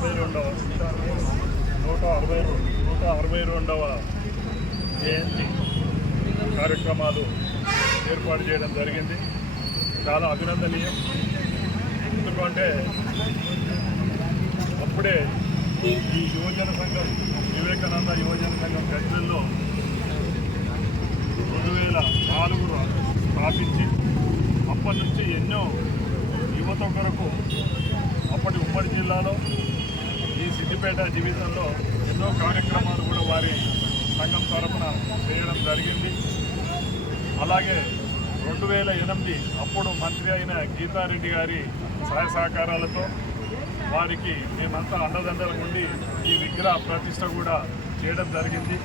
162వ జయంతి కార్యక్రమాలు ఏర్పాటు చేయడం జరిగింది. చాలా అభినందనీయం. ఎందుకంటే అప్పుడే ఈ యువజన సంఘం వివేకానంద యువజన సంఘం గజ్వేల్లో 2004 స్థాపించి అప్పటి నుంచి ఎన్నో యువత కొరకు అప్పటి ఉమ్మడి జిల్లాలో ఈ సిద్దిపేట డివిజన్లో ఎన్నో కార్యక్రమాలు కూడా వారి సంఘం తరఫున చేయడం జరిగింది. అలాగే 2008 అప్పుడు మంత్రి అయిన గీతారెడ్డి గారి సహాయ సహకారాలతో వారికి మేమంతా అండదండల నుండి ఈ విగ్రహ ప్రతిష్ట కూడా చేయడం జరిగింది.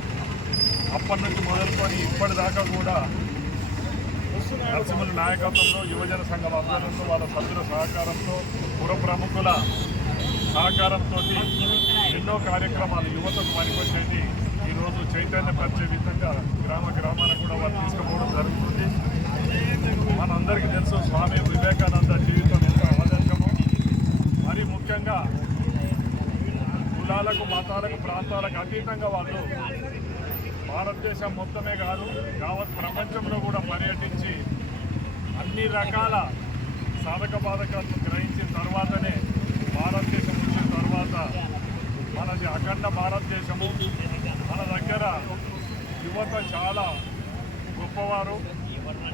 అప్పటి నుంచి మొదలుకొని ఇప్పటిదాకా కూడా నరసింహుల నాయకత్వంలో యువజన సంఘం ఆధ్వర్యంలో వాళ్ళ సభ్యుల సహకారంతో పుర ప్రముఖుల సహకారంతో ఎన్నో కార్యక్రమాలు యువతకు పనికొచ్చేది ఈరోజు చైతన్యపరిచే విధంగా గ్రామాన కూడా వారు తీసుకుపోవడం జరుగుతుంది. మనందరికీ తెలుసు స్వామి వివేకానంద జీవితం ఎంత ఆదర్శమో. మరి ముఖ్యంగా కులాలకు మతాలకు ప్రాంతాలకు అతీతంగా వాళ్ళు భారతదేశం మొత్తమే కాదు యావత్ ప్రపంచంలో కూడా పర్యటించి అన్ని రకాల సాధక బాధకాలను గ్రహించిన తర్వాతనే భారతదేశం వచ్చిన తర్వాత మనది అఖండ భారతదేశము. మన దగ్గర యువత చాలా గొప్పవారు.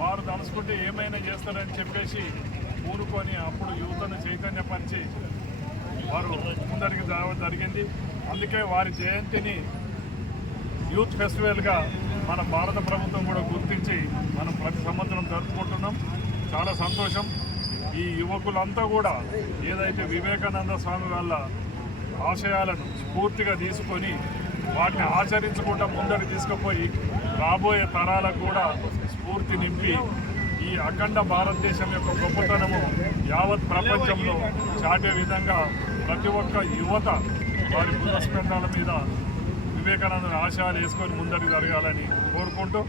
వారు తలుసుకుంటే ఏమైనా చేస్తారని చెప్పేసి ఊరుకొని అప్పుడు యువతను చైతన్యపరిచి వారు ముందరికి రావడం జరిగింది. అందుకే వారి జయంతిని యూత్ ఫెస్టివల్గా మన భారత ప్రభుత్వం కూడా గుర్తించి మనం ప్రతి సంవత్సరం జరుపుకుంటున్నాం. చాలా సంతోషం. ఈ యువకులంతా కూడా ఏదైతే వివేకానంద స్వామి వాళ్ళ ఆశయాలను స్ఫూర్తిగా తీసుకొని వాటిని ఆచరించుకుంటూ ముందరికి తీసుకుపోయి రాబోయే తరాలకు కూడా స్ఫూర్తి నింపి ఈ అఖండ భారతదేశం యొక్క గొప్పతనము యావత్ ప్రపంచంలో చాటే విధంగా ప్రతి ఒక్క యువత వారి పురస్కంధాల మీద వివేకానంద ఆశయాలు వేసుకొని ముందరికి జరగాలని కోరుకుంటూ